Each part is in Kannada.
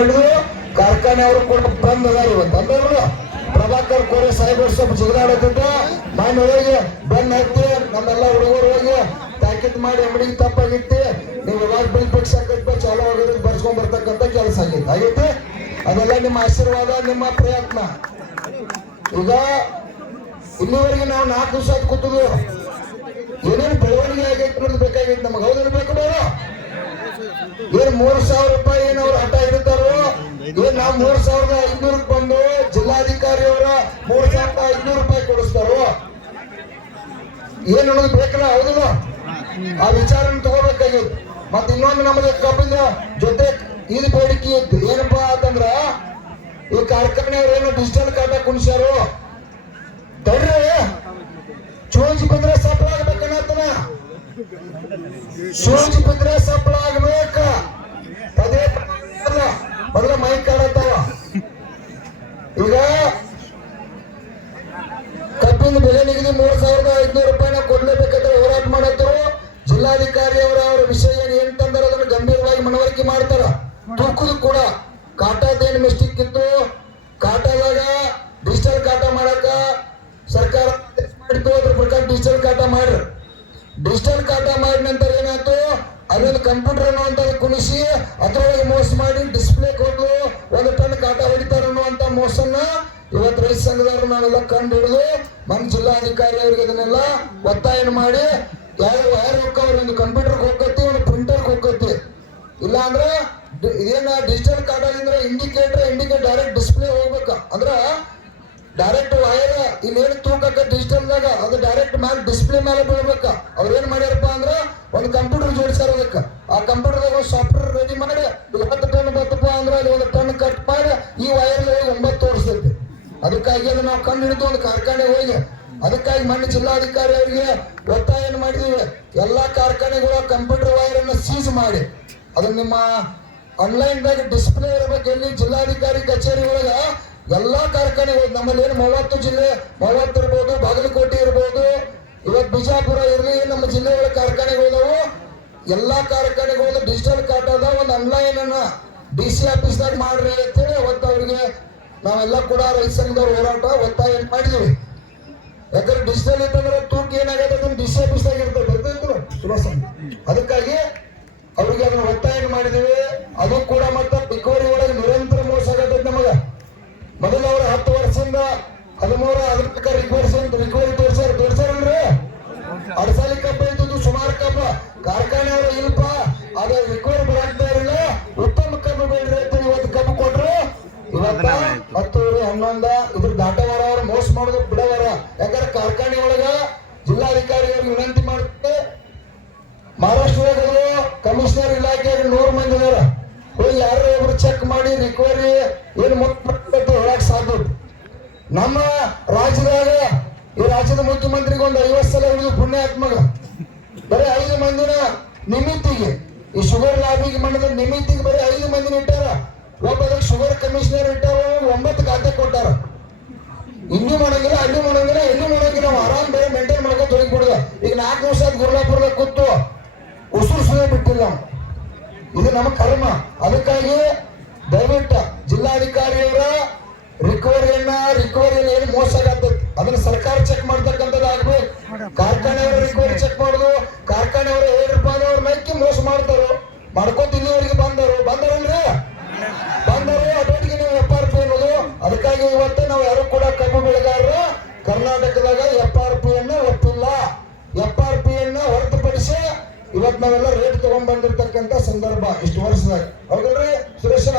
ಮಾಡಿದ್ರು. ಕಾರ್ಖಾನೆ ಅವರು ಕೂಡ ಬಂದ್ ಅದಾರ ಇವತ್ತು ಅಂದ್ರೆ ಪ್ರಭಾಕರ್ ಕೋರೆ ಸಾಹೇಬರು ಸ್ವಲ್ಪ ಜಿಗಿದಾಡೋದಿದ್ದ ಮನೆ ಹೋಗಿ ಬಂದ್ ಹತ್ತಿ ನಮ್ಮೆಲ್ಲ ಹುಡುಗರು ಹೋಗಿ ತಾಕೀತ್ ಮಾಡಿ ಅಂಗಡಿಗೆ ತಪ್ಪಾಗಿತ್ತು. ನೀವು ಯಾವಾಗ ಬಿಲ್ ಫಿಕ್ಸ್ ಆಗತ್ತೆ ಚಾಲು ಆಗೋದಕ್ಕೆ ಬರ್ಸ್ಕೊಂಡ್ ಬರ್ತಕ್ಕಂಥ ಕೆಲಸ ಆಗೈತೆ. ಅದೆಲ್ಲ ನಿಮ್ಮ ಆಶೀರ್ವಾದ, ನಿಮ್ಮ ಪ್ರಯತ್ನ. ಈಗ ಇಲ್ಲಿವರೆಗೆ ನಾವು 4 ದಿವಸ ಕೂತದ್ದು ಏನೇನು ಬೆಳವಣಿಗೆ ಆಗೈತೆ ಅನ್ನೋದು ಬೇಕಾಗೈತೆ ನಮಗೆ. ಹೌದನ್ನು ಬೇಕು ಬೇಡ ಏನ್ 3,000 ರೂಪಾಯಿ ಏನ್ ಅವ್ರು ಹಠ ಇರ್ತಾರೋ ಏನ್ ನಾವು 3,500 ಬಂದು ಜಿಲ್ಲಾಧಿಕಾರಿ ಅವರ 3,500 ರೂಪಾಯಿ ಕೊಡಿಸ್ತಾರೋ ಏನ್ ಅನ್ನೋದು ಬೇಕಲ್ಲ. ಹೌದಿಲ್ಲ, ಆ ವಿಚಾರನ ತಗೋಬೇಕಾಗಿತ್ತು. ಮತ್ತೆ ಇನ್ನೊಂದು ನಮಗೆ ಕಬ್ಬಿನ ಜೊತೆ ಇದು ಬೇಡಿಕೆ ಇತ್ತು. ಏನಪ್ಪಾ ಅಂತಂದ್ರ ಈ ಕಾರ್ಖಾನೆಯವ್ರು ಏನು ಡಿಜಿಟಲ್ ಕಾಟ ಕುಣಿಸ್ಯಾರು ತಡ್ರಿ, ಚೋಜಿ ಬಿದ್ರೆ ಸಫಲ ಆಗ್ಬೇಕನ್ನತನ. ಚೋಜಿ ಬಿದ್ರೆ ಸಫಲ ಆಗ್ಬೇಕ. ಅದೇ ಮೊದಲ ಮೈ ಕಾಡತ್ತಾವ. ಈಗ ಕಬ್ಬಿನ ಬೆಲೆ ನಿಗದಿ 3,500 ರೂಪಾಯಿನ ಕೊಡ್ಲೇಬೇಕಂತ ಹೋರಾಟ ಮಾಡತ್ತರು. ಜಿಲ್ಲಾಧಿಕಾರಿ ಅವರ ವಿಷಯ ಏನ್ ತಂದಾರ ಅದನ್ನು ಗಂಭೀರವಾಗಿ ಮನವರಿಕೆ ಮಾಡ್ತಾರ. ತೂಕುದು ಕೂಡ ಕಾಟದೇನು ಮಿಸ್ಟೇಕ್ ಇತ್ತು, ಕಾಟದಾಗ ಡಿಜಿಟಲ್ ಕಾಟ ಮಾಡಕ ಸರ್ಕಾರ ಮಾಡಿತ್ತು. ಅದ್ರ ಪ್ರಕಾರ ಡಿಜಿಟಲ್ ಕಾಟ ಮಾಡ್ರಿ. ಡಿಜಿಟಲ್ ಕಾಟ ಮಾಡಿದ ನಂತರ ಏನಾಯ್ತು, ಅದೊಂದು ಕಂಪ್ಯೂಟರ್ ಅನ್ನುವಂಥದ್ದು ಕುಣಿಸಿ ಅದ್ರೊಳಗೆ ಮೋಸ ಮಾಡಿ ಡಿಸ್ಪ್ಲೇ ಕೊಟ್ಟು 1 ಟನ್ ಕಾಟ ಹೊಡಿತಾರ ಅನ್ನುವಂತ ಮೋಸನ್ನ ಇವತ್ತು ರೈತ ಸಂಘದವರು ನಾವೆಲ್ಲ ಕಂಡು ಹಿಡಿದು ನಮ್ಮ ಜಿಲ್ಲಾಧಿಕಾರಿ ಅವರಿಗೆ ಅದನ್ನೆಲ್ಲ ಒತ್ತಾಯ ಮಾಡಿ ಯಾರು ಹೋಗ್ತಾವ್ರಿ, ಒಂದು ಕಂಪ್ಯೂಟರ್ಗೆ ಹೋಗತ್ತಿ, ಒಂದು ಪ್ರಿಂಟರ್ಗೆ ಹೋಗತ್ತಿ. ಇಲ್ಲ ಅಂದ್ರೆ ಇದೇನ ಡಿಜಿಟಲ್ ಕಾಟ ಅಂದ್ರೆ ಇಂಡಿಕೇಟರ್ ಡೈರೆಕ್ಟ್ ಡಿಸ್ಪ್ಲೇ ಹೋಗ್ಬೇಕ. ಅಂದ್ರ ಡೈರೆಕ್ಟ್ ವೈರ್ ಇಲ್ಲೇನು ತೂಕಕ್ಕ ಡಿಜಿಟಲ್ದಾಗ ಅದು ಡೈರೆಕ್ಟ್ ಮೇಲೆ ಡಿಸ್ಪ್ಲೇ ಮೇಲೆ ಬೀಳ್ಬೇಕ. ಅವ್ರ ಏನ್ ಮಾಡ್ಯಾರಪ್ಪ ಅಂದ್ರ ಒಂದು ಕಂಪ್ಯೂಟರ್ ಜೋಡಿಸ್ಯಾರ. ಅದಕ್ಕ ಆ ಕಂಪ್ಯೂಟರ್ದಾಗ ಒಂದು ಸಾಫ್ಟ್ವೇರ್ ರೆಡಿ ಮಾಡಿ 10 ಟನ್ ಬತ್ತಪ್ಪ ಅಂದ್ರೆ ಅಲ್ಲಿ 1 ಟನ್ ಕಟ್ ಮಾಡಿ ಈ ವೈರ್ 9 ತೋರಿಸ್ತೈತಿ. ಅದಕ್ಕಾಗಿ ಅದು ನಾವು ಕಂಡು ಹಿಡಿದು ಒಂದು ಕಾರ್ಖಾನೆ ಹೋಗಿ ಅದಕ್ಕಾಗಿ ಮೊನ್ನೆ ಜಿಲ್ಲಾಧಿಕಾರಿ ಅವರಿಗೆ ಒತ್ತಾಯ ಮಾಡಿದೀವಿ. ಎಲ್ಲಾ ಕಾರ್ಖಾನೆಗಳ ಕಂಪ್ಯೂಟರ್ ವೈರ್ ಅನ್ನು ಸೀಸ್ ಮಾಡಿ ಅದನ್ನ ನಿಮ್ಮ ಆನ್ಲೈನ್ ದಾಗ ಡಿಸ್ಪ್ಲೇ ಇರಬೇಕು. ಎಲ್ಲಿ ಜಿಲ್ಲಾಧಿಕಾರಿ ಕಚೇರಿ ಒಳಗ ಎಲ್ಲಾ ಕಾರ್ಖಾನೆಗಳು ನಮ್ಮಲ್ಲಿ ಏನು 30 ಜಿಲ್ಲೆ 30 ಇರ್ಬೋದು, ಬಾಗಲಕೋಟೆ ಇರ್ಬೋದು, ಇವತ್ತು ಬಿಜಾಪುರ ಇರಲಿ, ನಮ್ಮ ಜಿಲ್ಲೆ ಒಳಗೆ ಕಾರ್ಖಾನೆಗಳಿದಾವು. ಎಲ್ಲಾ ಕಾರ್ಖಾನೆಗಳು ಡಿಜಿಟಲ್ ಕಾಟದ ಒಂದು ಆನ್ಲೈನ್ ಅನ್ನ DC ಆಫೀಸ್ದಾಗ ಮಾಡ್ರಿ ಅಂತೇಳಿ ಅವತ್ತು ಅವ್ರಿಗೆ ನಾವೆಲ್ಲ ಕೂಡ ರೈತ ಸಂಘದವ್ರ ಹೋರಾಟ ಒತ್ತಾಯ ಮಾಡಿದೀವಿ. ಯಾಕಂದ್ರೆ ಡಿಜಿಟಲ್ ಇತ್ತಂದ್ರೆ ತೂಕ ಏನಾಗತ್ತೆ ಅದನ್ನ DC ಆಫೀಸ್ದಾಗ ಇರ್ತದೆ ಸುಲಭ. ಅದಕ್ಕಾಗಿ ಅವ್ರಿಗೆ ಅದನ್ನ ಒತ್ತಾಯ ಮಾಡಿದೀವಿ. ಅದು ಕೂಡ ಮತ್ತೆ ಪಿಕೋರಿ ಒಳಗೆ ನಿರಂತರ ಮೋಸ ಆಗತ್ತೆ ನಮಗ. ಮೊದಲು ಅವ್ರ 10 ವರ್ಷದಿಂದ 13 ಅದ್ರ ಪ್ರಕಾರ ರಿಕವರಿ ತೋರ್ಸಾರಲ್ರಿ. ಅಡಸಾಲಿ ಕಬ್ಬ ಇದ್ದು ಸುಮಾರು ಕಬ್ಬ ಕಾರ್ಖಾನೆ ಅವರು ಇಲ್ಪ ಅದ ರಿಕವರಿ ಬರಾಕ್ತಾ ಇರಲಿಲ್ಲ. ಉತ್ತಮ ಕಬ್ಬು ಬೇಡ್ರಿ ಅಂತ ಇವತ್ತು ಕಬ್ಬು ಕೊಟ್ರು. ಇವತ್ತ 10, 11 ಇದ್ರ ದಾಟವಾರ ಅವ್ರು ಮೋಸ ಮಾಡೋದು ಬಿಡವಾರ. ಯಾಕಂದ್ರೆ ಕಾರ್ಖಾನೆ ಒಳಗ ಜಿಲ್ಲಾಧಿಕಾರಿ ಅವ್ರಿಗೆ ವಿನಂತಿ ಮಾಡುತ್ತೆ. ಮಹಾರಾಷ್ಟ್ರದಾಗ ಕಮಿಷನರ್ ಇಲಾಖೆಯಾಗ 100 ಮಂದಿ ಅದಾರ. ಹೋಗಿ ಯಾರು ಒಬ್ರು ಚೆಕ್ ಮಾಡಿ ರಿಕವರಿ ಏನು ಹೇಳಕ್ ಸಾಧ್ಯ. ನಮ್ಮ ರಾಜ್ಯದಾಗ ಈ ರಾಜ್ಯದ ಮುಖ್ಯಮಂತ್ರಿಗೆ ಒಂದು 50 ಸಲ ಹಿಡಿದು ಪುಣ್ಯಾತ್ಮಗ ಬರೀ 5 ಮಂದಿನ ನಿಮಿತ್ತಿಗೆ ಈ ಶುಗರ್ ಲಾಬಿಗೆ ಮಾಡಿದ ನಿಮಿತ್ತಿಗೆ ಬರೀ 5 ಮಂದಿನ ಇಟ್ಟಾರ. ಒಬ್ಬದಕ್ಕೆ ಶುಗರ್ ಕಮಿಷನರ್ ಇಟ್ಟಾರ, 9 ಖಾತೆ ಕೊಟ್ಟಾರ. ಇನ್ನೂ ಮಾಡಂಗಿಲ್ಲ, ಅಲ್ಲಿ ಮಾಡಂಗಿಲ್ಲ, ಎಲ್ಲಿ ಮಾಡಂಗಿಲ್ಲ. ನಾವು ಆರಾಮ್ ಬೇರೆ ಮೇಂಟೈನ್ ಮಾಡ್ಕೊಂಡು ತೊಡಗಿಬಿಡುದ. ಈಗ 4 ದಿವಸ ಗುರ್ಲಾಪುರದಾಗ ಕೂತು ಉಸುರು ಸುಳೆ ಬಿಟ್ಟಿಲ್ಲ. ಇದು ನಮ್ಮ ಕರ್ಮ. ಅದಕ್ಕಾಗಿ ದಯವಿಟ್ಟು ಜಿಲ್ಲಾಧಿಕಾರಿಯವರ ರಿಕವರಿ ಏನು ಮೋಸ ಆಗತ್ತೆ ಅದನ್ನ ಸರ್ಕಾರ ಚೆಕ್ ಮಾಡ್ತಕ್ಕಂಥದ್ದು ಆಗ್ಬೇಕು. ಕಾರ್ಖಾನೆಯವರ ರಿಕವರಿ ಚೆಕ್ ಮಾಡುದು. ಕಾರ್ಖಾನೆಯವರು 7 ರೂಪಾಯಿ ಅವ್ರ ಮೈಕಿ ಮೋಸ ಮಾಡ್ತಾರೋ ಮಾಡ್ಕೊತ ಇಲ್ಲಿವರೆಗೆ ಬಂದರಲ್ರಿ ಅದೊಟ್ಟಿಗೆ ನೀವು FRP ಅನ್ನೋದು. ಅದಕ್ಕಾಗಿ ಇವತ್ತು ನಾವು ಯಾರು ಕೂಡ ಕಬ್ಬು ಬೆಳೆಗಾರರು ಕರ್ನಾಟಕದಾಗ FRP ಅನ್ನ ಒಪ್ಪಿಲ್ಲ. FRP ಅನ್ನ ಹೊರತುಪಡಿಸಿ ಇವತ್ತು ನಾವೆಲ್ಲ ರೇಟ್ ತಗೊಂಡ್ ಬಂದಿರ್ತಕ್ಕಂಥ ಸಂದರ್ಭ ಇಷ್ಟು ವರ್ಷದಾಗ. ಹೌದಲ್ರಿ ಸುರೇಶನ?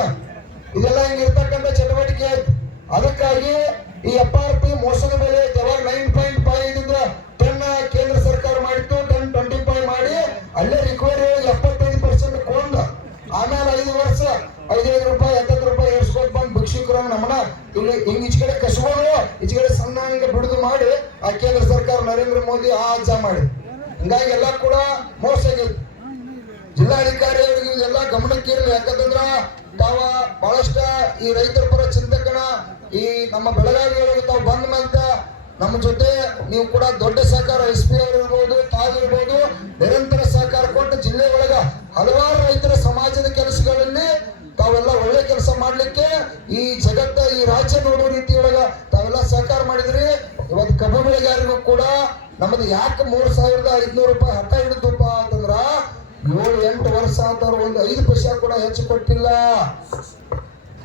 ಇದೆಲ್ಲ ಹಿಂಗಿರ್ತಕ್ಕಂಥ ಚಟುವಟಿಕೆ ಆಯ್ತು. ಅದಕ್ಕಾಗಿ ಈ FRP ಮೋಸದ ಬೆಲೆ ಯಾವಾಗ 9.5 ಇದ್ರಿಂದ 10 ಕೇಂದ್ರ ಸರ್ಕಾರ ಮಾಡಿತ್ತು, 10.25 ಮಾಡಿ ಅಲ್ಲೇ ರಿಕವರಿ 75% ಕೊಂಡ ಆಮೇಲೆ 5 ವರ್ಷ 5 ರೂಪಾಯಿ 70 ರೂಪಾಯಿ ಏರ್ಸ್ಕೊತ ಬಂದು ಭಿಕ್ಷುಕರನ್ನ ನಮ್ಮನ್ನ ಇಲ್ಲಿ ಹಿಂಗ್ ಈಚ ಕಡೆ ಕಸಬೋದು, ಈಚ ಕಡೆ ಸಣ್ಣ ಹಂಗೆ ಬಿಡುದು ಮಾಡಿ ಆ ಕೇಂದ್ರ ಸರ್ಕಾರ ನರೇಂದ್ರ ಮೋದಿ ಆ ಅಜ್ಜ ಮಾಡಿ ಹಿಂಗಾಗಿ ಎಲ್ಲ ಕೂಡ ಮೋಸ ಆಗಿತ್ತು. ಜಿಲ್ಲಾಧಿಕಾರಿ ಅವರಿಗೆ ಇದೆಲ್ಲ ಗಮನಕ್ಕೆ ಇರಲಿ. ಯಾಕಂತಂದ್ರ ತಾವ ಬಹಳಷ್ಟ ಈ ರೈತರ ಪರ ಚಿಂತಕನ ಈ ನಮ್ಮ ಬೆಳಗಾವಿ ಒಳಗೆ ತಾವು ಬಂದ ಮೇಲೆ ನಮ್ಮ ಜೊತೆ ನೀವು ಕೂಡ ದೊಡ್ಡ ಸಹಕಾರ SP ಅವರು ಇರ್ಬೋದು, ತಾವಿರ್ಬೋದು, ನಿರಂತರ ಸಹಕಾರ ಕೊಟ್ಟು ಜಿಲ್ಲೆ ಒಳಗ ಹಲವಾರು ರೈತರ ಸಮಾಜದ ಕೆಲಸಗಳಲ್ಲಿ ತಾವೆಲ್ಲ ಒಳ್ಳೆ ಕೆಲಸ ಮಾಡ್ಲಿಕ್ಕೆ ಈ ಜಗತ್ತ ಈ ರಾಜ್ಯ ನೋಡೋ ರೀತಿಯೊಳಗ ತಾವೆಲ್ಲ ಸಹಕಾರ ಮಾಡಿದ್ರಿ. ಇವತ್ತು ಕಬ್ಬು ಬೆಳೆಗಾರರಿಗೂ ಕೂಡ ನಮ್ದು ಯಾಕೆ 3,500 ರೂಪಾಯಿ ಹಠ ಹಿಡಿದಪ್ಪ ಅಂತಂದ್ರ 7-8 ವರ್ಷ ಅಂತವ್ರು ಒಂದು 5 ಪೈಸೆ ಕೂಡ ಹೆಚ್ಚು ಕೊಟ್ಟಿಲ್ಲ.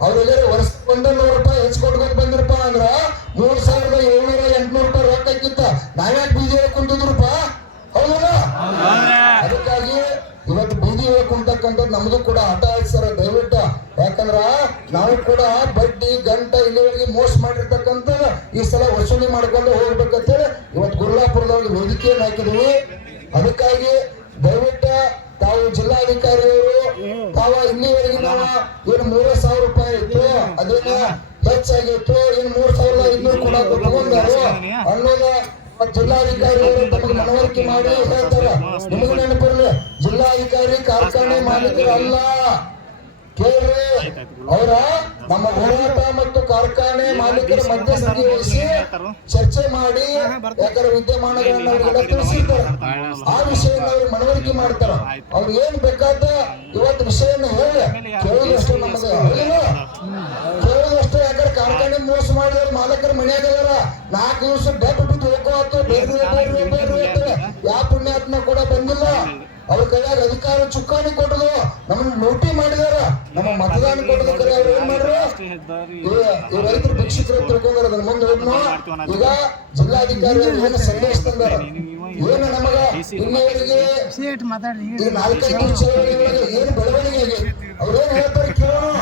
ಅವ್ರೆಲ್ಲರೂ ವರ್ಷ 100 ರೂಪಾಯಿ ಹೆಚ್ಚು ಕೊಟ್ಕೊಂಡು ಬಂದಿರಪ್ಪ ಅಂದ್ರ 3,700-800 ರೂಪಾಯಿ ರೊಕ್ಕ ಹಾಕಿತ್ತ ನಾವ್ಯಾಕೆ ಬೀದಿ ಕುಂತಿದ್ರಪ್ಪ, ಹೌದಲ್ಲ? ಅದಕ್ಕಾಗಿ ಇವತ್ತು ಬೀದಿ ಕುಂತಕ್ಕಂಥದ್ದು ನಮ್ದು ಕೂಡ ಹಠ ಆಯ್ತು ಸರ್, ದಯವಿಟ್ಟು. ಯಾಕಂದ್ರ ನಾವು ಕೂಡ ಬಡ್ಡಿ ಗಂಟ ಇಲ್ಲಿವರೆಗೆ ಮೋಸ ಮಾಡಿರ್ತಕ್ಕಂಥ ಈ ಸಲ ವಸೂಲಿ ಮಾಡ್ಕೊಂಡು ಹೋಗ್ಬೇಕಂತೇಳಿ ಇವತ್ತು ಗುರುಲಾಪುರದವ್ರಿಗೆ ವೇದಿಕೆಯನ್ನು ಹಾಕಿದ್ವಿ. ಅದಕ್ಕಾಗಿ ದಯವಿಟ್ಟು ತಾವು ಜಿಲ್ಲಾಧಿಕಾರಿಯವರು ತಾವ ಇಲ್ಲಿವರೆಗೆ ನಾವು ಏನು 3,000 ರೂಪಾಯಿ ಇತ್ತು ಅದೇನ ಹೆಚ್ಚಾಗಿತ್ತು, ಇನ್ನು 3,500 ಕೂಡ ತಗೊಂಡಾರು ಅನ್ನೋದ ಜಿಲ್ಲಾಧಿಕಾರಿಗಳು ತಮಗೆ ಮನವರಿಕೆ ಮಾಡಿ ಹೇಳ್ತಾರ. ನಿಮಗೆ ನೆನಪಿರಲಿ, ಜಿಲ್ಲಾಧಿಕಾರಿ ಕಾರ್ಖಾನೆ ಮಾಲೀಕರು ಅಲ್ಲ, ಕೇಳ್ರಿ. ಅವರ ನಮ್ಮ ಹೋರಾಟ ಮತ್ತು ಕಾರ್ಖಾನೆ ಮಾಲೀಕರ ಮಧ್ಯಸ್ಥಿಕೆ ವಹಿಸಿ ಚರ್ಚೆ ಮಾಡಿ ಯಾಕಂದ್ರೆ ವಿದ್ಯಮಾನಗಳನ್ನ ಅವರಿಗೆಲ್ಲ ತಿಳಿಸಿರ್ತಾರ. ಆ ವಿಷಯನ ಅವ್ರಿಗೆ ಮನವರಿಕೆ ಮಾಡ್ತಾರ. ಅವ್ರು ಏನ್ ಬೇಕಾದ ಇವತ್ತು ವಿಷಯನ ಹೇಳಿ ಕೇಳಿದಷ್ಟು ನಮಗೆ ಕೇಳಿದಷ್ಟು. ಯಾಕಂದ್ರೆ ಕಾರ್ಖಾನೆ ಮೋಸ ಮಾಡಿದ್ರೆ ಮಾಲೀಕರ ಮನೆಯಾಗಲ್ಲ 4 ದಿವಸ ಡಬ್ಬ ಬಿದ್ದು ಹೋಗೋತು, ಬೇರೆ ಯಾವ ಪುಣ್ಯಾತ್ಮ ಕೂಡ ಬಂದಿಲ್ಲ. ಅವ್ರ ಕೈಯಾಗ ಅಧಿಕಾರ ಚುಕ್ಕಾಣಿ ಕೊಟ್ಟದು, ನಮ್ಮನ್ನ ನೋಟಿ ಮಾಡಿದಾರ, ನಮ್ಮ ಮತದಾನ ಕೊಟ್ಟದ ಕರೆ ಅವ್ರು ಏನ್ ಮಾಡ್ರು, ಈ ರೈತರು ಭಿಕ್ಷಕರು ತಿಳ್ಕೊಂಡಾರ. ಅದನ್ನ ಮುಂದೆ ಹೋದ್ನು. ಈಗ ಜಿಲ್ಲಾಧಿಕಾರಿ ಏನು ಸಂದೇಶ ತಂದಾರ, ಏನು ನಮಗ ಇಲ್ಲಿವರೆಗೆ ಈ 4-5 ವರ್ಷಗಳಿಗೆ ಏನು ಬೆಳವಣಿಗೆ ಆಗಿ ಅವ್ರೇನ್ ಹೇಳ್ತಾರೆ ಕೇಳೋಣ.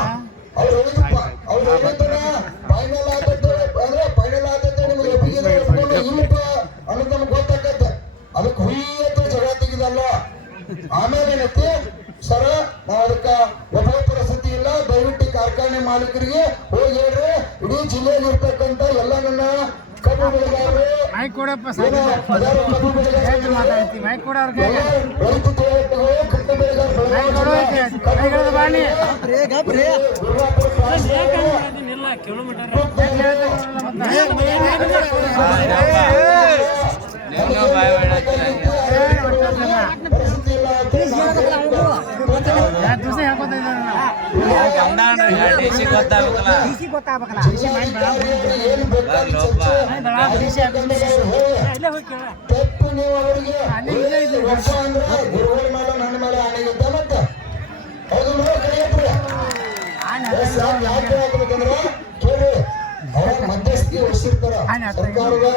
ಅವ್ರು ಹೇಳ್ತಾರ ಫೈನಲ್ ಆದದ್ದು ಅಂದ್ರೆ ಫೈನಲ್ ಆದದ್ದು ನಿಮ್ಗೆ ಒಪ್ಪಿಗೆ ಇಲ್ಲಪ್ಪ ಅನ್ನೋದು ನಮ್ಗೆ ಗೊತ್ತಾಗತ್ತೆ. ಅದಕ್ಕೆ ಹುಯ್ಯತ್ತೆ ಜಗಳ ತೆಗಿದಲ್ಲ. ಆಮೇಲೆ ಏನೈತಿ ಸರ, ನಾವು ಅದಕ್ಕ ಒಬ್ಬ ಪರಿಸ್ಥಿತಿ ಇಲ್ಲ. ದಯವಿಟ್ಟು ಕಾರ್ಖಾನೆ ಮಾಲೀಕರಿಗೆ ಹೋಗಿ ಹೇಳ್ರಿ, ಇಡೀ ಜಿಲ್ಲೆಯಲ್ಲಿ ಇರ್ತಕ್ಕಂಥ ಎಲ್ಲ ನನ್ನ ಕಬ್ಬು ಬೆಳೆಗಾರರು ಕಬ್ಬು ತಪ್ಪು ನೀವು ಅವರಿಗೆ ವರ್ಷ ಅಂದ್ರೆ ಗುರುಗಳ ಮೇಲೆ ನನ್ನ ಮೇಲೆ ಆನೆಗಿದ್ದ ಮತ್ತೆ ಹೌದು ಕರೆಯಪ್ಪ. ಯಾಕೆ ಹಾಕ್ಬೇಕಂದ್ರೆ ಕೇಳಿ, ಅವರ ಮಧ್ಯಸ್ಥಿಕೆ ವಹಿಸಿರ್ತಾರ ಸರ್ಕಾರದ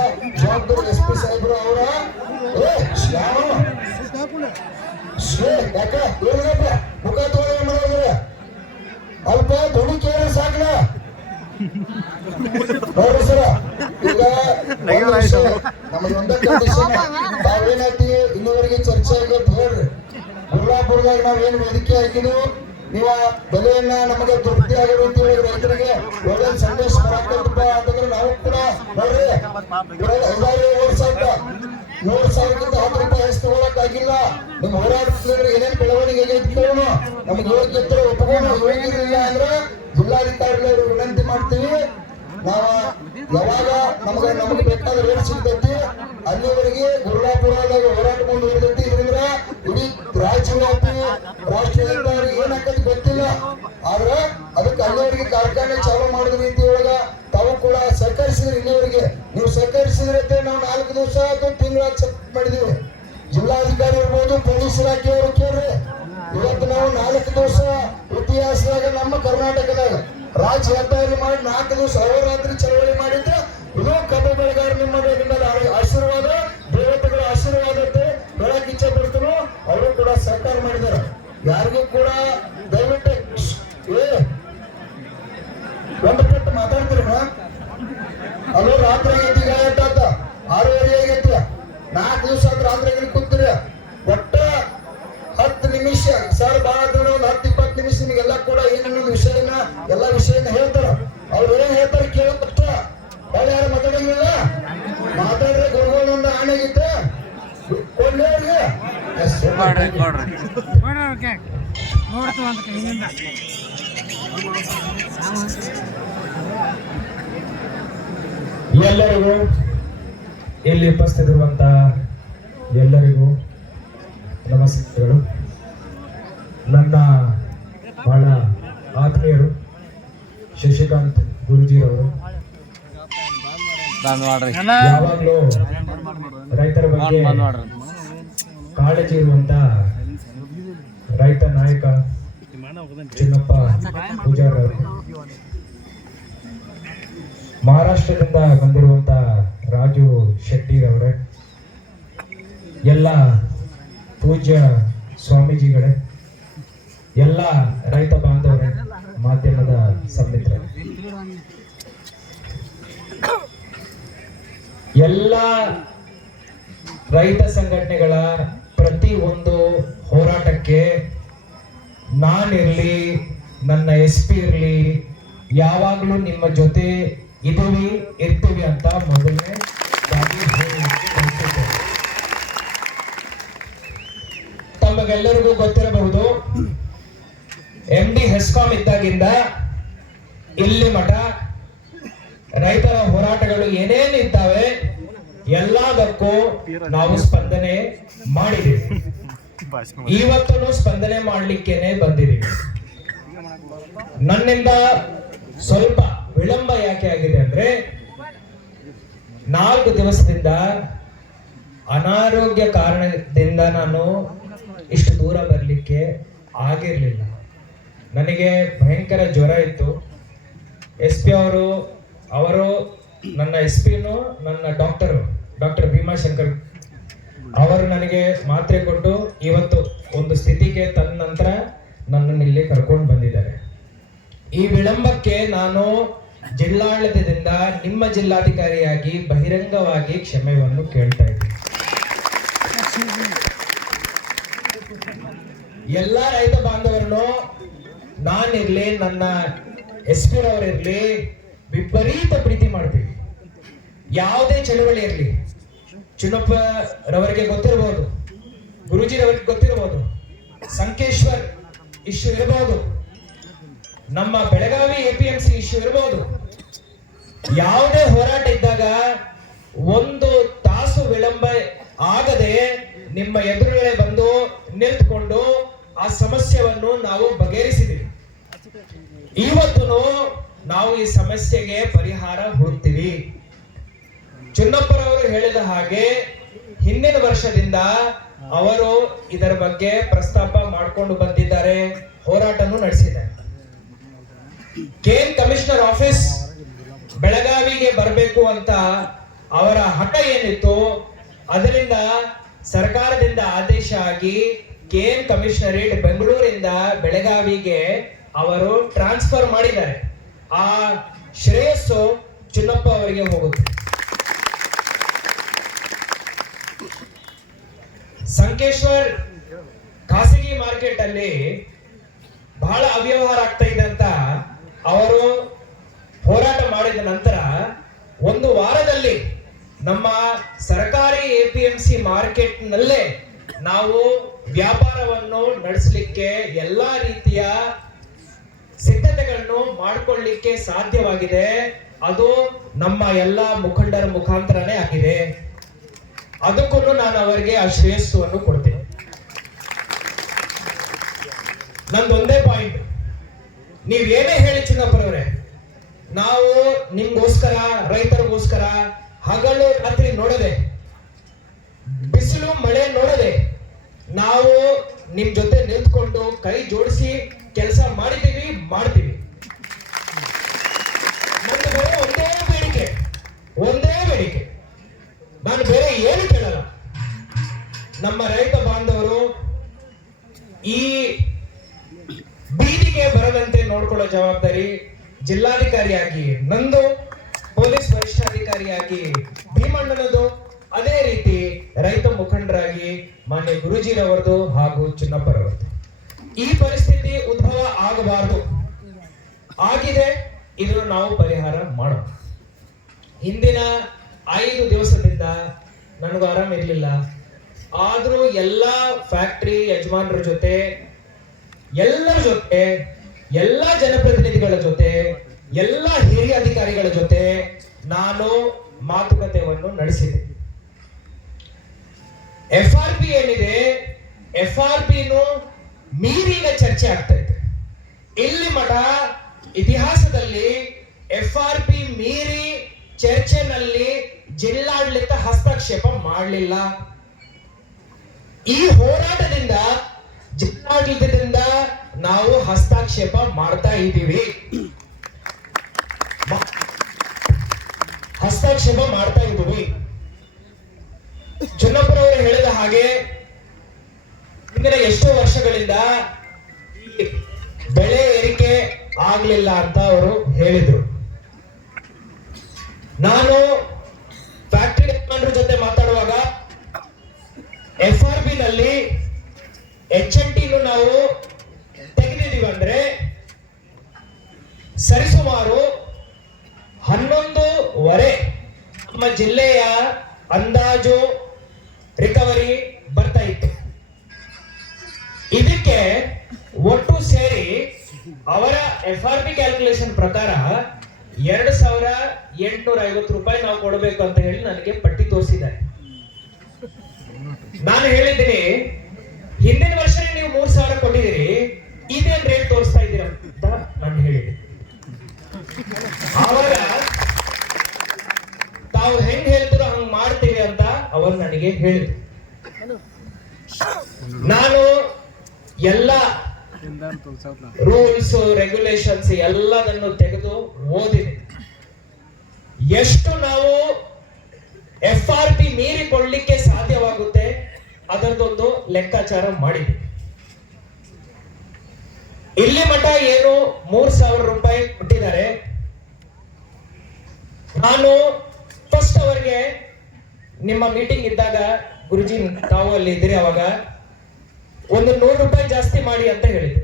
ಜವಾಬ್ದಾರಿ SP ಸಾಹೇಬರು ಅವರ ಯಾಕ ಹೇಳಿದಪ್ಪ ಮುಖ ತೋಳ ಮಾಡಿದ್ರೆ ಅಲ್ಪ ಧ್ವನಿ ಕೇಳಿ ಸಾಕಲ ನೋಡ್ರಿ ಸರ. ಈಗ ನಮ್ಮದು ಒಂದೇ ಕಂಡೀಷನ್, ನಾವೇನಾಯ್ತಿ ಇಲ್ಲಿವರೆಗೆ ಚರ್ಚೆ ಆಗೈತೆ ಹೇಳ್ರಿ. ಗುರುಲಾಪುರದಾಗ ನಾವೇನು ವೇದಿಕೆ ಹಾಕಿದ್ವು, ನೀವು ಬೆಲೆಯನ್ನ ನಮಗೆ ತೃಪ್ತಿ ಆಗಿರುವಂತ ರೈತರಿಗೆ ಒಳ್ಳೆ ಸಂದೇಶ ಬರಾಕತ್ತಪ್ಪ ಅಂತಂದ್ರೆ ನಾವು ಕೂಡ ನೋಡ್ರಿ 5,000 ವರ್ಷ ಆಯ್ತ 100,000ಕ್ಕಿಂತ 10 ರೂಪಾಯಿ ಹೆಚ್ಚು ತಗೊಳಕ್ ಆಗಿಲ್ಲ. ನಿಮ್ ಹೋರಾಟದಲ್ಲಿ ಏನೇನ್ ಬೆಳವಣಿಗೆ ಆಗೈತಿ ಕೇಳೋಣ. ನಮ್ಗೆ ಯೋಗ್ಯತೆ ಒಪ್ಪಿಕೊಂಡು ಯೋಗ್ಯರಿಲ್ಲ ಅಂದ್ರೆ ಜಿಲ್ಲಾಧಿಕಾರಿಗಳು ವಿನಂತಿ ಮಾಡ್ತೀವಿ. ನಾವು ಯಾವಾಗ ನಮಗೆ ಬೇಕಾದ ರೇಟ್ ಸಿಗ್ತೈತಿ ಅಲ್ಲಿವರೆಗೆ ಗುರುಲಾಪುರದಾಗ ಹೋರಾಟ ಮುಂದುವರಿದೈತಿ. ಇದರಿಂದ ಇಡೀ ರಾಜ್ಯವ್ಯಾಪಿ ರಾಷ್ಟ್ರೀಯ ಏನಾಕತಿ ಗೊತ್ತಿಲ್ಲ. ಆದ್ರೆ ಅದಕ್ಕೆ ಅಲ್ಲಿವರೆಗೆ ಕಾರ್ಖಾನೆ ಚಾಲೂ ಮಾಡಿದ ರೀತಿ ಒಳಗ ತಾವು ಕೂಡ ಸಹಕರಿಸಿದ್ರಿ. ಇಲ್ಲಿವರೆಗೆ ನೀವು ಸಹಕರಿಸಿದ್ರೆ ನಾವು 4 ದಿವಸ ಅಥವಾ ತಿಂಗಳ ಮಾಡಿದೀವಿ. ಜಿಲ್ಲಾಧಿಕಾರಿ ಇರ್ಬೋದು, ಪೊಲೀಸ್ ಇಲಾಖೆಯವರು ಕೇಳ್ರಿ. ಇವತ್ತು ನಾವು 4 ದಿವಸ ಇತಿಹಾಸದಾಗ ನಮ್ಮ ಕರ್ನಾಟಕದಾಗ ರಾಜ್ಯ ಹೆದ್ದಾರಿ ಮಾಡಿ 4 ದಿವಸ ಅಹೋರಾತ್ರಿ ಚಳವಳಿ ಮಾಡಿದ್ರೆ ಇದು ಕಬ್ಬು ಬೆಳೆಗಾರ ನಿಮ್ಮ ಆಶೀರ್ವಾದ, ದೇವತೆಗಳ ಆಶೀರ್ವಾದ ಬೆಳಕ್ ಇಚ್ಛೆ ಪಡ್ತನು. ಅವರು ಕೂಡ ಸಹಕಾರ ಮಾಡಿದ್ದಾರೆ. ಯಾರಿಗೂ ಕೂಡ ದಯವಿಟ್ಟು ಒಂದು ಪಟ್ಟು ಮಾತಾಡ್ತೀರಿ ಅಲ್ಲೂ ರಾತ್ರಿ ಆಗೈತಿ, ಈಗ ಎಟ್ಟಾತ 6:30 ಆಗೈತಿ. 4 ದಿವಸ ಆದ್ರೆ ರಾತ್ರಿ ಕೂತ್ರಿ. ಒಟ್ಟ 10 ನಿಮಿಷ ಸರ್ ಬಾಳ ಒಂದು 10-20 ನಿಮಿಷ ನಿಮಗೆಲ್ಲ ಕೂಡ ಏನನ್ನೋದು ವಿಷಯನ ಎಲ್ಲ ವಿಷಯನ ಹೇಳ್ತಾರ. ಅವ್ರು ಏನ್ ಹೇಳ್ತಾರೆ ಕೇಳೋದಷ್ಟ ಒಳ್ಳೆ ಯಾರು ಮಾತಾಡಂಗಿಲ್ಲ. ಮಾತಾಡ್ರೆ ಗುರುಗಳೊಂದು ಆಣೆಗಿತ್ತ ಕೊಡ್ಲಿ ಅವ್ರಿಗೆ. ಎಲ್ಲರಿಗೂ ಇಲ್ಲಿ ಉಪಸ್ಥಿತಿರುವಂತ ಎಲ್ಲರಿಗೂ ನಮಸ್ಕಾರಗಳು. ನನ್ನ ಬಹಳ ಆತ್ಮೀಯರು ಶಶಿಕಾಂತ್ ಗುರುಜಿರವರು ಯಾವಾಗಲೂ ರೈತರ ಬಗ್ಗೆ ಕಾಳಜಿ ಇರುವಂತ ರೈತ ನಾಯಕ ಚಿನ್ನಪ್ಪ ಪೂಜಾರ್ ಅವರು, ಮಹಾರಾಷ್ಟ್ರದಿಂದ ಬಂದಿರುವಂತ ರಾಜು ಶೆಟ್ಟಿರವರೇ, ಎಲ್ಲ ಪೂಜ್ಯ ಸ್ವಾಮೀಜಿಗಳೇ, ಎಲ್ಲ ರೈತ ಬಾಂಧವರೇ, ಮಾಧ್ಯಮದ ಸಮಿತ್ರರೇ, ಎಲ್ಲ ರೈತ ಸಂಘಟನೆಗಳ ಪ್ರತಿ ಒಂದು ಹೋರಾಟಕ್ಕೆ ನಾನಿರಲಿ, ನನ್ನ SP ಇರಲಿ, ಯಾವಾಗಲೂ ನಿಮ್ಮ ಜೊತೆ ಇರ್ತೀವಿ ಅಂತ ಮೊದಲನೇ ತಮಗೆಲ್ಲರಿಗೂ ಗೊತ್ತಿರಬಹುದು, MD ಹೆಸ್ಕಾಂ ಇದ್ದಾಗಿಂದ ಇಲ್ಲಿ ಮಠ ರೈತರ ಹೋರಾಟಗಳು ಏನೇನಿದ್ದಾವೆ ಎಲ್ಲದಕ್ಕೂ ನಾವು ಸ್ಪಂದನೆ ಮಾಡಿದ್ದೀವಿ. ಇವತ್ತೂ ಸ್ಪಂದನೆ ಮಾಡ್ಲಿಕ್ಕೇನೆ ಬಂದಿದ್ದೀವಿ. ನನ್ನಿಂದ ಸ್ವಲ್ಪ ವಿಳಂಬ ಯಾಕೆ ಆಗಿದೆ ಅಂದ್ರೆ, 4 ದಿವಸದಿಂದ ಅನಾರೋಗ್ಯ ಕಾರಣದಿಂದ ನಾನು ಇಷ್ಟು ದೂರ ಬರ್ಲಿಕ್ಕೆ ಆಗಿರ್ಲಿಲ್ಲ. ನನಗೆ ಭಯಂಕರ ಜ್ವರ ಇತ್ತು. SP ಅವರು ನನ್ನ SP-ನು ನನ್ನ ಡಾಕ್ಟರ್ ಭೀಮಾಶಂಕರ್ ಅವರು ನನಗೆ ಮಾತ್ರೆ ಕೊಟ್ಟು ಇವತ್ತು ಒಂದು ಸ್ಥಿತಿಗೆ ತಂದ ನಂತರ ನನ್ನನ್ನು ಇಲ್ಲಿ ಕರ್ಕೊಂಡು ಬಂದಿದ್ದಾರೆ. ಈ ವಿಳಂಬಕ್ಕೆ ನಾನು ಜಿಲ್ಲಾಡಳಿತದಿಂದ ನಿಮ್ಮ ಜಿಲ್ಲಾಧಿಕಾರಿಯಾಗಿ ಬಹಿರಂಗವಾಗಿ ಕ್ಷಮೆಯನ್ನು ಕೇಳ್ತಾ ಇದ್ದೀನಿ. ಎಲ್ಲ ರೈತ ಬಾಂಧವರನ್ನು ನಾನಿರ್ಲಿ, ನನ್ನ SP ರವರಿರ್ಲಿ, ವಿಪರೀತ ಪ್ರೀತಿ ಮಾಡ್ತೀವಿ. ಯಾವುದೇ ಚಳವಳಿ ಇರಲಿ, ಚಿನ್ನಪ್ಪ ರವರಿಗೆ ಗೊತ್ತಿರಬಹುದು, ಗುರುಜಿರವರಿಗೆ ಗೊತ್ತಿರಬಹುದು, ಸಂಕೇಶ್ವರ್ ಇಶ್ಯೂ ಇರಬಹುದು, ನಮ್ಮ ಬೆಳಗಾವಿ APMC ಇಶ್ಯೂ ಇರಬಹುದು. ಯಾವುದೇ ಹೋರಾಟ ಇದ್ದಾಗ 1 ತಾಸು ವಿಳಂಬ ಆಗದೆ ನಿಮ್ಮ ಎದುರುಗಡೆ ಬಂದು ನಿಂತ್ಕೊಂಡು ಆ ಸಮಸ್ಯೆಯನ್ನು ನಾವು ಬಗೆಹರಿಸಿದ್ದೀವಿ. ಇವತ್ತು ನಾವು ಈ ಸಮಸ್ಯೆಗೆ ಪರಿಹಾರ ಹುಡುಕ್ತೀವಿ. ಚಿನ್ನಪ್ಪರವರು ಹೇಳಿದ ಹಾಗೆ ಹಿಂದಿನ ವರ್ಷದಿಂದ ಅವರು ಇದರ ಬಗ್ಗೆ ಪ್ರಸ್ತಾಪ ಮಾಡಿಕೊಂಡು ಬಂದಿದ್ದಾರೆ, ಹೋರಾಟನೂ ನಡೆಸಿದ್ದಾರೆ. KM ಕಮಿಷನರ್ ಆಫೀಸ್ ಬೆಳಗಾವಿಗೆ ಬರಬೇಕು ಅಂತ ಅವರ ಹಠ ಏನಿತ್ತು, ಅದರಿಂದ ಸರ್ಕಾರದಿಂದ ಆದೇಶ ಆಗಿ KM ಕಮಿಷನರೇಟ್ ಬೆಂಗಳೂರಿಂದ ಬೆಳಗಾವಿಗೆ ಅವರು ಟ್ರಾನ್ಸ್ಫರ್ ಮಾಡಿದ್ದಾರೆ. ಆ ಶ್ರೇಯಸ್ಸು ಚಿನ್ನಪ್ಪ ಅವರಿಗೆ ಹೋಗುತ್ತೆ. ಸಂಕೇಶ್ವರ್ ಖಾಸಗಿ ಮಾರ್ಕೆಟ್ ಅಲ್ಲಿ ಬಹಳ ಅವ್ಯವಹಾರ ಆಗ್ತಾ ಇದೆ ಅಂತ ಅವರು ಹೋರಾಟ ಮಾಡಿದ ನಂತರ 1 ವಾರದಲ್ಲಿ ನಮ್ಮ ಸರ್ಕಾರಿ APMC ಮಾರ್ಕೆಟ್ ನಲ್ಲೇ ನಾವು ವ್ಯಾಪಾರವನ್ನು ನಡೆಸಲಿಕ್ಕೆ ಎಲ್ಲಾ ರೀತಿಯ ಸಿದ್ಧತೆಗಳನ್ನು ಮಾಡಿಕೊಳ್ಳಲಿಕ್ಕೆ ಸಾಧ್ಯವಾಗಿದೆ. ಅದು ನಮ್ಮ ಎಲ್ಲ ಮುಖಂಡರ ಮುಖಾಂತರನೇ ಆಗಿದೆ. ಅದಕ್ಕೂ ನಾನು ಅವರಿಗೆ ಆ ಶ್ರೇಯಸ್ಸನ್ನು ಕೊಡ್ತೇನೆ. ನಂದೊಂದೇ ಪಾಯಿಂಟ್, ನೀವೇನೇ ಹೇಳಿ ಚಿನ್ನಪ್ಪರವರೇ, ನಾವು ನಿಮ್ಗೋಸ್ಕರ, ರೈತರಿಗೋಸ್ಕರ ಹಗಲು ರಾತ್ರಿ ನೋಡದೆ, ಬಿಸಿಲು ಮಳೆ ನೋಡದೆ ನಾವು ನಿಮ್ ಜೊತೆ ನಿಂತ್ಕೊಂಡು ಕೈ ಜೋಡಿಸಿ ಕೆಲಸ ಮಾಡ್ತೀವಿ. ಮತ್ತೆ ಒಂದೇ ಬೇಡಿಕೆ, ನಾನು ಬೇರೆ ಏನು ಕೇಳಲ್ಲ. ನಮ್ಮ ರೈತ ಬಾಂಧವರು ಈ ಬೀದಿಗೆ ಬರದಂತೆ ನೋಡ್ಕೊಳ್ಳೋ ಜವಾಬ್ದಾರಿ ಜಿಲ್ಲಾಧಿಕಾರಿಯಾಗಿ ನಂದು, ಪೊಲೀಸ್ ವರಿಷ್ಠಾಧಿಕಾರಿಯಾಗಿ ಭೀಮಣ್ಣನದು, ಅದೇ ರೀತಿ ರೈತ ಮುಖಂಡರಾಗಿ ಮಾನ್ಯ ಗುರುಜಿರವರದು ಹಾಗೂ ಚಿನ್ನಪ್ಪರವರದು. ಈ ಪರಿಸ್ಥಿತಿ ಉದ್ಭವ ಆಗಬಾರದು. ಆಗಿದೆ, ಇದನ್ನು ನಾವು ಪರಿಹಾರ ಮಾಡೋಣ. ಹಿಂದಿನ 5 ದಿವಸದಿಂದ ನನಗೂ ಆರಾಮ ಇರಲಿಲ್ಲ. ಆದ್ರೂ ಎಲ್ಲಾ ಫ್ಯಾಕ್ಟರಿ ಯಜಮಾನರ ಜೊತೆ, ಎಲ್ಲರ ಜೊತೆ, ಎಲ್ಲಾ ಜನಪ್ರತಿನಿಧಿಗಳ ಜೊತೆ, ಎಲ್ಲಾ ಹಿರಿಯ ಅಧಿಕಾರಿಗಳ ಜೊತೆ ನಾನು ಮಾತುಕತೆಯನ್ನು ನಡೆಸಿದೆ. FRP ಏನಿದೆ, FRP ಮೀರಿನ ಚರ್ಚೆ ಆಗ್ತಾ ಇದೆ. ಇಲ್ಲಿ ಮಠ ಇತಿಹಾಸದಲ್ಲಿ FRP ಮೀರಿ ಚರ್ಚೆನಲ್ಲಿ ಜಿಲ್ಲಾಡಳಿತ ಹಸ್ತಕ್ಷೇಪ ಮಾಡಲಿಲ್ಲ. ಈ ಹೋರಾಟದಿಂದ ಜಿಲ್ಲಾಡಳಿತದಿಂದ ನಾವು ಹಸ್ತಕ್ಷೇಪ ಮಾಡ್ತಾ ಇದ್ದೀವಿ. ಹಸ್ತಕ್ಷೇಪ ಮಾಡ್ತಾ ಇದ್ದೀವಿ. ಚುನ್ನಪ್ಪರವರು ಹೇಳಿದ ಹಾಗೆ ಹಿಂದಿನ ಎಷ್ಟೋ ವರ್ಷಗಳಿಂದ ಈ ಬೆಳೆ ಏರಿಕೆ ಆಗ್ಲಿಲ್ಲ ಅಂತ ಅವರು ಹೇಳಿದ್ರು. ನಾನು ಫ್ಯಾಕ್ಟರಿ ಯಜಮಾನರ ಜೊತೆ ಮಾತಾಡುವಾಗ FRP ನಲ್ಲಿ HNT ನಾವು ತೆಗೆದಿದ್ದೀವಿ ಅಂದ್ರೆ ಸರಿಸುಮಾರು 11.5 ನಮ್ಮ ಜಿಲ್ಲೆಯ ಅಂದಾಜು ರಿಕವರಿ ಬರ್ತಾ ಇತ್ತು. ಇದಕ್ಕೆ ಒಟ್ಟು ಸೇರಿ ಅವರ FRP ಕ್ಯಾಲ್ಕುಲೇಷನ್ ಪ್ರಕಾರ 2,850 ರೂಪಾಯಿ ನಾವು ಕೊಡಬೇಕು ಅಂತ ಹೇಳಿ ನನಗೆ ಪಟ್ಟಿ ತೋರಿಸಿದ್ದಾರೆ. ನಾನು ಹೇಳಿದ್ದೀನಿ, ಹಿಂದಿನ ವರ್ಷನೇ ನೀವು 3,000 ಕೊಟ್ಟಿದ್ದೀರಿ, ಇದೇನ್ ರೇಟ್ ತೋರಿಸ್ತಾ ಇದ್ದೀರಾ ಅಂತ ನಾನು ಹೇಳಿದೆ. ಆವಾಗ ತಾವು ಹೆಂಗ್ ಹೇಳ್ತೀರೋ ಹಂಗ್ ಮಾಡ್ತೀವಿ ಅಂತ ಅವರು ನನಗೆ ಹೇಳಿದ್ರು. ನಾನು ಎಲ್ಲ ರೂಲ್ಸ್ ರೆಗ್ಯುಲೇಷನ್ಸ್ ಎಲ್ಲದನ್ನು ತೆಗೆದು ಓದಿದೆ. ಎಷ್ಟು ನಾವು FRP ಮೀರಿ ಕೊಡ್ಲಿಕ್ಕೆ ಸಾಧ್ಯವಾಗುತ್ತೆ ಅದರದೊಂದು ಲೆಕ್ಕಾಚಾರ ಮಾಡಿದೆ. ಇಲ್ಲಿ ಮಠ ಏನು 3,000 ರೂಪಾಯಿ ಕೊಟ್ಟಿದ್ದಾರೆ. ನಾನು ಫಸ್ಟ್ ಅವರಿಗೆ ನಿಮ್ಮ ಮೀಟಿಂಗ್ ಇದ್ದಾಗ, ಗುರುಜಿ ತಾವು ಅಲ್ಲಿ ಇದ್ರಿ, ಅವಾಗ ಒಂದು 100 ರೂಪಾಯಿ ಜಾಸ್ತಿ ಮಾಡಿ ಅಂತ ಹೇಳಿದ್ರು.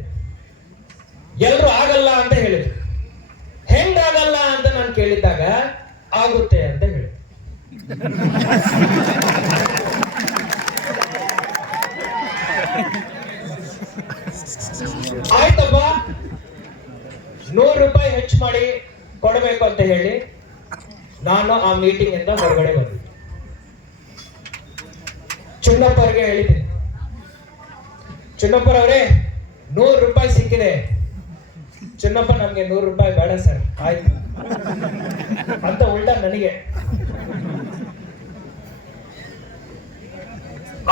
ಎಲ್ರು ಆಗಲ್ಲ ಅಂತ ಹೇಳಿದ್ರು. ಹೆಂಗಾಗಲ್ಲ ಅಂತ ನಾನು ಕೇಳಿದ್ದಾಗ ಆಗುತ್ತೆ ಅಂತ ಹೇಳಿದ್ರು. ಆಯ್ತಪ್ಪ, 100 ರೂಪಾಯಿ ಹೆಚ್ಚು ಮಾಡಿ ಕೊಡಬೇಕು ಅಂತ ಹೇಳಿ ನಾನು ಆ ಮೀಟಿಂಗ್ ಇಂದ ಹೊರಗಡೆ ಬಂದೆ. ಚುನ್ನಪ್ಪರ್ಗೆ ಹೇಳಿದ್ದೀನಿ, ಚುನ್ನಪ್ಪರವರೇ 100 ರೂಪಾಯಿ ಸಿಕ್ಕಿದೆ. ಚುನ್ನಪ್ಪ, ನಮ್ಗೆ 100 ರೂಪಾಯಿ ಬೇಡ ಸರ್, ಆಯ್ತು ಅಂತ ಉಲ್ಟಾ ನನಗೆ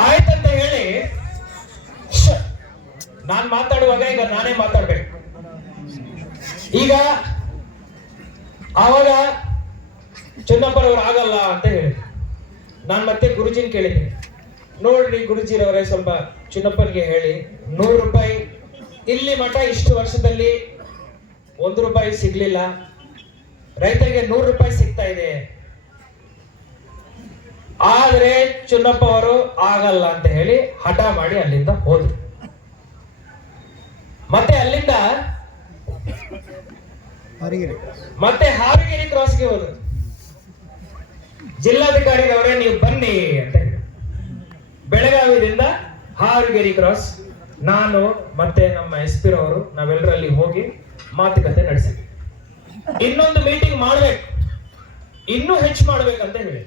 ಆಯ್ತಂತ ಹೇಳಿ ನಾನ್ ಮಾತಾಡುವಾಗ ಈಗ ನಾನೇ ಮಾತಾಡ್ಬೇಕು. ಈಗ ಆವಾಗ ಚುನ್ನಪ್ಪರವ್ರು ಆಗಲ್ಲ ಅಂತ ಹೇಳಿ ನಾನ್ ಮತ್ತೆ ಗುರುಜಿನ್ ಕೇಳಿದ್ದೀನಿ, ನೋಡ್ರಿ ಗುರುಜಿರವರೇ, ಸ್ವಲ್ಪ ಚುನ್ನಪ್ಪನಿಗೆ ಹೇಳಿ 100 ರೂಪಾಯಿ ಇಲ್ಲಿ ಮಠ ಇಷ್ಟು ವರ್ಷದಲ್ಲಿ 1 ರೂಪಾಯಿ ಸಿಗ್ಲಿಲ್ಲ, ರೈತರಿಗೆ 100 ರೂಪಾಯಿ ಸಿಗ್ತಾ ಇದೆ. ಆದ್ರೆ ಚುನ್ನಪ್ಪ ಅವರು ಆಗಲ್ಲ ಅಂತ ಹೇಳಿ ಹಠ ಮಾಡಿ ಅಲ್ಲಿಂದ ಹೋದ್ರು. ಮತ್ತೆ ಅಲ್ಲಿಂದ ಮತ್ತೆ ಹಾವೇರಿ ಕ್ರಾಸ್ಗೆ ಹೋದ್ರು. ಜಿಲ್ಲಾಧಿಕಾರಿಗಳವರೇ ನೀವು ಬನ್ನಿ ಅಂತ ಹೇಳಿ ಬೆಳಗಾವಿಯಿಂದ ಹಾವೇರಿ ಕ್ರಾಸ್ ನಾನು ಮತ್ತೆ ನಮ್ಮ SP ರವರು ನಾವೆಲ್ಲರಲ್ಲಿ ಹೋಗಿ ಮಾತುಕತೆ ನಡೆಸಿದ್ವಿ. ಇನ್ನೊಂದು ಮೀಟಿಂಗ್ ಮಾಡ್ಬೇಕು, ಇನ್ನೂ ಹೆಚ್ಚು ಮಾಡ್ಬೇಕಂತ ಹೇಳಿ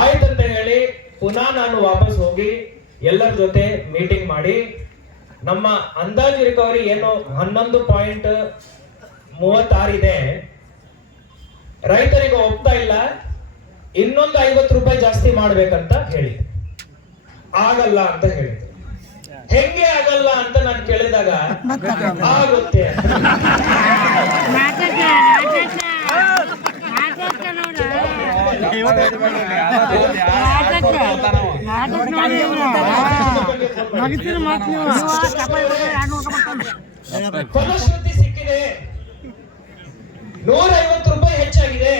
ಆಯ್ತಂತ ಹೇಳಿ ಪುನಃ ನಾನು ವಾಪಸ್ ಹೋಗಿ ಎಲ್ಲರ ಜೊತೆ ಮೀಟಿಂಗ್ ಮಾಡಿ ನಮ್ಮ ಅಂದಾಜು ರಿಕವರಿ ಏನು 11.36 ಇದೆ, ರೈತರಿಗೆ ಒಪ್ತಾ ಇಲ್ಲ, ಇನ್ನೊಂದು 50 ರೂಪಾಯಿ ಜಾಸ್ತಿ ಮಾಡ್ಬೇಕಂತ ಹೇಳಿ ಆಗಲ್ಲ ಅಂತ ಹೇಳಿದ್ರು. ಹೆಂಗೆ ಆಗಲ್ಲ ಅಂತ ನಾನು ಕೇಳಿದಾಗ ಆಗುತ್ತೆ ಫಲಶ್ರುತಿ ಸಿಕ್ಕಿದೆ, 150 ರೂಪಾಯಿ ಹೆಚ್ಚಾಗಿದೆ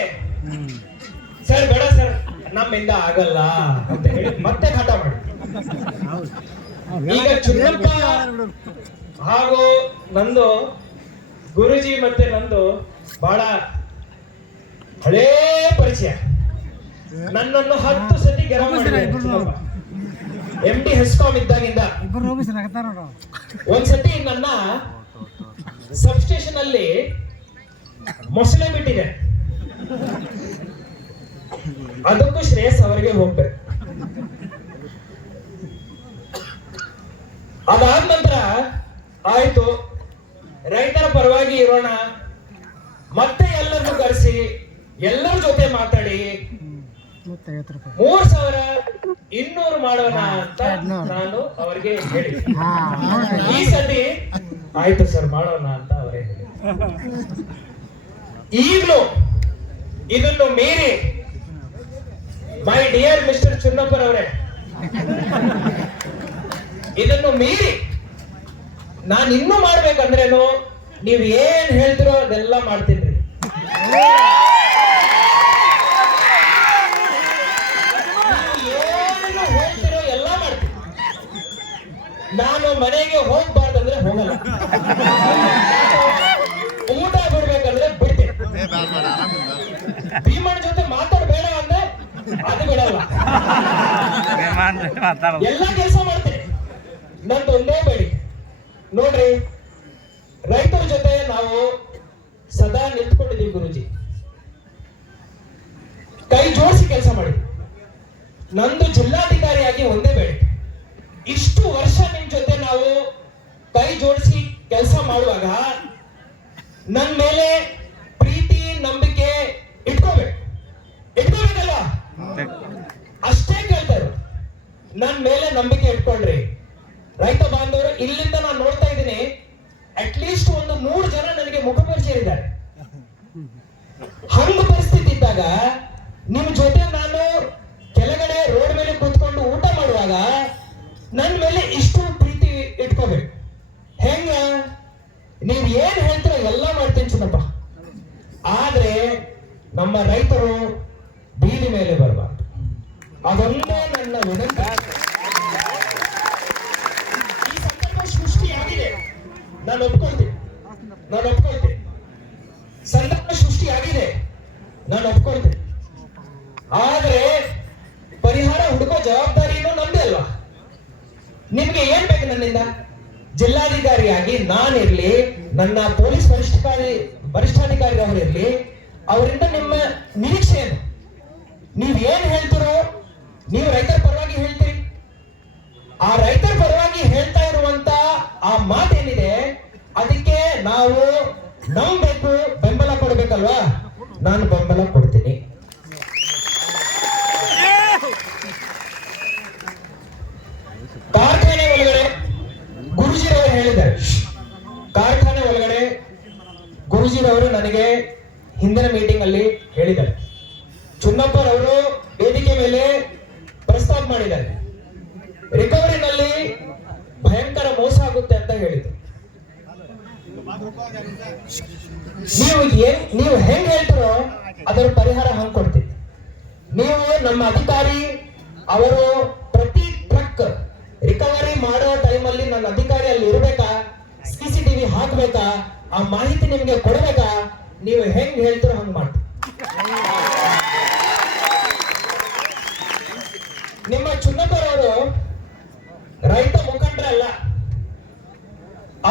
ಸರ್, ಬೇಡ ಸರ್ ನಮ್ಮಿಂದ ಆಗಲ್ಲ ಅಂತ ಹೇಳಿ ಮತ್ತೆ ಹಠ ಮಾಡಿ. ಈಗ ಚುನ್ನಪ್ಪ ಹಾಗೂ ನಂದು ಗುರುಜಿ ಮತ್ತೆ ನಂದು ಬಹಳ ಹಳೇ ಪರಿಚಯ. ನನ್ನನ್ನು 10 ಸತಿ ಗೆರ ಮಾಡಿದ್ದಾರೆ MD ಹೆಸ್ಕಾಂ ಇದ್ದಾಗಿಂದ. ಒಂದ್ಸತಿ ನನ್ನ ಸಬ್ಸ್ಟೇಷನ್ ಅಲ್ಲಿ ಮೊಸಳೆ ಬಿಟ್ಟಿದೆ, ಅದಕ್ಕೂ ಶ್ರೇಯಸ್ ಅವರಿಗೆ ಹೋಗ್ಬೇಕು. ಅದಾದ ನಂತರ ಆಯ್ತು ರೈತರ ಪರವಾಗಿ ಇರೋಣ, ಮತ್ತೆ ಎಲ್ಲರನ್ನು ಕರೆಸಿ ಎಲ್ಲರ ಜೊತೆ ಮಾತಾಡಿ 3,200 ಮಾಡೋಣ ಅಂತ ನಾನು ಅವರಿಗೆ ಹೇಳಿ, ಈ ಸತಿ ಆಯ್ತು ಸರ್ ಮಾಡೋಣ ಅಂತ ಅವರೇ ಹೇಳಿ. ಈಗಲೂ ಇದನ್ನು ಮೀರಿ ಮೈ ಡಿಯರ್ ಮಿಸ್ಟರ್ ಚುನ್ನಪ್ಪರ್ ಅವರೇ, ಇದನ್ನು ಮೀರಿ ನಾನು ಇನ್ನೂ ಮಾಡ್ಬೇಕಂದ್ರೇನು ನೀವ್ ಏನ್ ಹೇಳ್ತಿರೋ ಅದೆಲ್ಲ ಮಾಡ್ತೀನಿ. ಏನು ಹೇಳ್ತಿರೋ ಎಲ್ಲ ಮಾಡ್ತೀನಿ. ನಾನು ಮನೆಗೆ ಹೋಗ್ಬಾರ್ದಂದ್ರೆ ಹೋಗಲ್ಲ, ಊಟ ಬಿಡ್ಬೇಕಂದ್ರೆ ಬಿಡ್ತೀನಿ, ಭೀಮಣ್ಣ ಜೊತೆ ಮಾತಾಡಬೇಡ ಅಂದ್ರೆ ಅದು ಬಿಡಲ್ಲ, ಎಲ್ಲ ಕೆಲಸ ಮಾಡ್ತೀನಿ. ನಂದು ಒಂದೇ ಬೇಡಿ ನೋಡ್ರಿ, ರೈತರ ಜೊತೆ ನಾವು ಸದಾ ನಿಂತ್ಕೊಂಡಿದ್ದೀವಿ ಗುರುಜಿ, ಕೈ ಜೋಡಿಸಿ ಕೆಲಸ ಮಾಡಿ. ನಂದು ಜಿಲ್ಲಾಧಿಕಾರಿಯಾಗಿ ಒಂದೇ ಬೇಡಿ, ಇಷ್ಟು ವರ್ಷ ನಿಮ್ ಜೊತೆ ನಾವು ಕೈ ಜೋಡಿಸಿ ಕೆಲಸ ಮಾಡುವಾಗ ನನ್ನ ಮೇಲೆ ಪ್ರೀತಿ ನಂಬಿಕೆ ಇಟ್ಕೋಬೇಕಲ್ವಾ? ಅಷ್ಟೇ ಕೇಳ್ತಾ ಇರೋದು, ನನ್ನ ಮೇಲೆ ನಂಬಿಕೆ ಇಟ್ಕೊಂಡ್ರಿ ರೈತ ಬಾಂಧವರು. ಇಲ್ಲಿಂದ ನಾನು ನೋಡ್ತಾ ಇದ್ದೀನಿ, ಅಟ್ಲೀಸ್ಟ್ ಒಂದು 100 ಜನ ನನಗೆ ಮುಖಪರಿಚಯ ಇದ್ದಾರೆ. ಹಂಗ ಪರಿಸ್ಥಿತಿ ಇದ್ದಾಗ ನಿಮ್ ಜೊತೆ ನಾನು ಕೆಳಗಡೆ ರೋಡ್ ಮೇಲೆ ಕೂತ್ಕೊಂಡು ಊಟ ಮಾಡುವಾಗ ನನ್ನ ಮೇಲೆ ಇಷ್ಟು ಪ್ರೀತಿ ಇಟ್ಕೋಬೇಕು. ಹೆಂಗ ನೀವ್ ಏನ್ ಹೇಳ್ತೀರ ಎಲ್ಲ ಮಾಡ್ತೀನಿ ಚಿನ್ನಪ್ಪ, ಆದ್ರೆ ನಮ್ಮ ರೈತರು ಬೀದಿ ಮೇಲೆ ಬರಬಾರ್ದು, ಅದೊಂದೇ ನನ್ನ ವಿನಂತಿ. ಈ ಸಂದರ್ಭ ಸೃಷ್ಟಿಯಾಗಿದೆ, ನಾನು ಒಪ್ಕೊಳ್ತೀನಿ. ಸಂದರ್ಭ ಸೃಷ್ಟಿಯಾಗಿದೆ, ನಾನು ಒಪ್ಕೊಳ್ತೀನಿ. ಆದ್ರೆ ಪರಿಹಾರ ಹುಡುಕೋ ಜವಾಬ್ದಾರಿನೂ ನಮ್ದೇ ಅಲ್ವಾ? ನಿಮ್ಗೆ ಏನ್ ಬೇಕು ನನ್ನಿಂದ? ಜಿಲ್ಲಾಧಿಕಾರಿಯಾಗಿ ನಾನಿರ್ಲಿ, ನನ್ನ ಪೊಲೀಸ್ ವರಿಷ್ಠಾಧಿಕಾರಿ ಅವರಿರ್ಲಿ, ಅವರಿಂದ ನಿಮ್ಮ ನಿರೀಕ್ಷೆ ಏನು? ನೀವ್ ಏನ್ ಹೇಳ್ತಿರೋ, ನೀವು ರೈತರ ಪರವಾಗಿ ಹೇಳ್ತೀರಿ. ಆ ರೈತರ ಪರವಾಗಿ ಹೇಳ್ತಾ ಇರುವಂತ ಆ ಮಾತೇನಿದೆ, ಅದಕ್ಕೆ ನಾವು ನಂಬೇಕು, ಬೆಂಬಲ ಕೊಡ್ಬೇಕಲ್ವಾ? ನಾನು ಬೆಂಬಲ ಕೊಡ್ತೀನಿ. ಕಾರ್ಖಾನೆ ಒಳಗಡೆ ಗುರುಜಿರವರು ಹೇಳಿದ್ದಾರೆ, ಕಾರ್ಖಾನೆ ಒಳಗಡೆ ಗುರುಜಿರವರು ನನಗೆ ಹಿಂದಿನ ಮೀಟಿಂಗ್ ಅಲ್ಲಿ ಹೇಳಿದ್ದಾರೆ, ಚುನ್ನಪ್ಪರ್ ಅವರು ವೇದಿಕೆ ಮೇಲೆ ಪ್ರಸ್ತಾಪ ಮಾಡಿದ್ದಾರೆ, ರಿಕವರಿನಲ್ಲಿ ಭಯಂಕರ ಮೋಸ ಆಗುತ್ತೆ ಅಂತ ಹೇಳಿದ್ರು. ನೀವು ಹೆಂಗ್ ಹೇಳ್ತಿರೋ ಅದರ ಪರಿಹಾರ ಹಂಗ್ ಕೊಡ್ತೀವಿ. ನೀವು ನಮ್ಮ ಅಧಿಕಾರಿ ಅವರು ಪ್ರತಿ ಟ್ರಕ್ ರಿಕವರಿ ಮಾಡೋ ಟೈಮಲ್ಲಿ ನನ್ನ ಅಧಿಕಾರಿ ಅಲ್ಲಿ ಇರಬೇಕಾ, CCTV ಹಾಕ್ಬೇಕಾ, ಆ ಮಾಹಿತಿ ನಿಮ್ಗೆ ಕೊಡಬೇಕಾ? ನೀವು ಹೆಂಗ್ ಹೇಳ್ತಿರೋ ಹಂಗ್ ಮಾಡ್ತೀವಿ. ನಿಮ್ಮ ಚುನ್ನಪ್ಪರ್ ಅವರು ರೈತ ಮುಖಂಡರಲ್ಲ,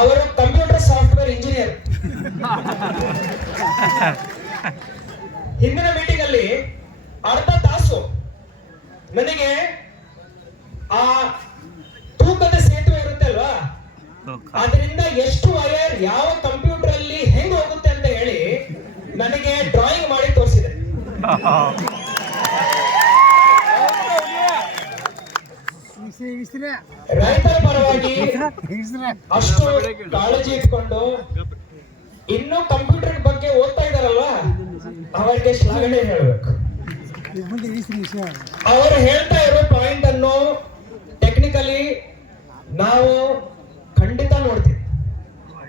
ಅವರು ಕಂಪ್ಯೂಟರ್ ಸಾಫ್ಟ್ವೇರ್ ಇಂಜಿನಿಯರ್. ಹಿಂದಿನ ಮೀಟಿಂಗ್ ಅಲ್ಲಿ ಅರ್ಧ ತಾಸು ನನಗೆ ಆ ತೂಕದ ಸೇತುವೆ ಇರುತ್ತೆ ಅಲ್ವಾ, ಅದರಿಂದ ಎಷ್ಟು ವೈರ್ ಯಾವ ಕಂಪ್ಯೂಟರ್ ಅಲ್ಲಿ ಹೆಂಗ್ ಹೋಗುತ್ತೆ ಅಂತ ಹೇಳಿ ನನಗೆ ಡ್ರಾಯಿಂಗ್ ಮಾಡಿ ತೋರಿಸಿದೆ. ರೈತರ ಪರವಾಗಿ ಅಷ್ಟು ಕಾಳಜಿ ಇಟ್ಕೊಂಡು ಇನ್ನು ಕಂಪ್ಯೂಟರ್ ಬಗ್ಗೆ ಓದ್ತಾ ಇದಾರಲ್ವಾ, ಅವರಿಗೆ ಶ್ಲಾಘನೆ ಹೇಳ್ಬೇಕು. ಅವರು ಹೇಳ್ತಾ ಇರೋ ಪಾಯಿಂಟ್ ಅನ್ನು ಟೆಕ್ನಿಕಲಿ ನಾವು ಖಂಡಿತ ನೋಡ್ತೀವಿ.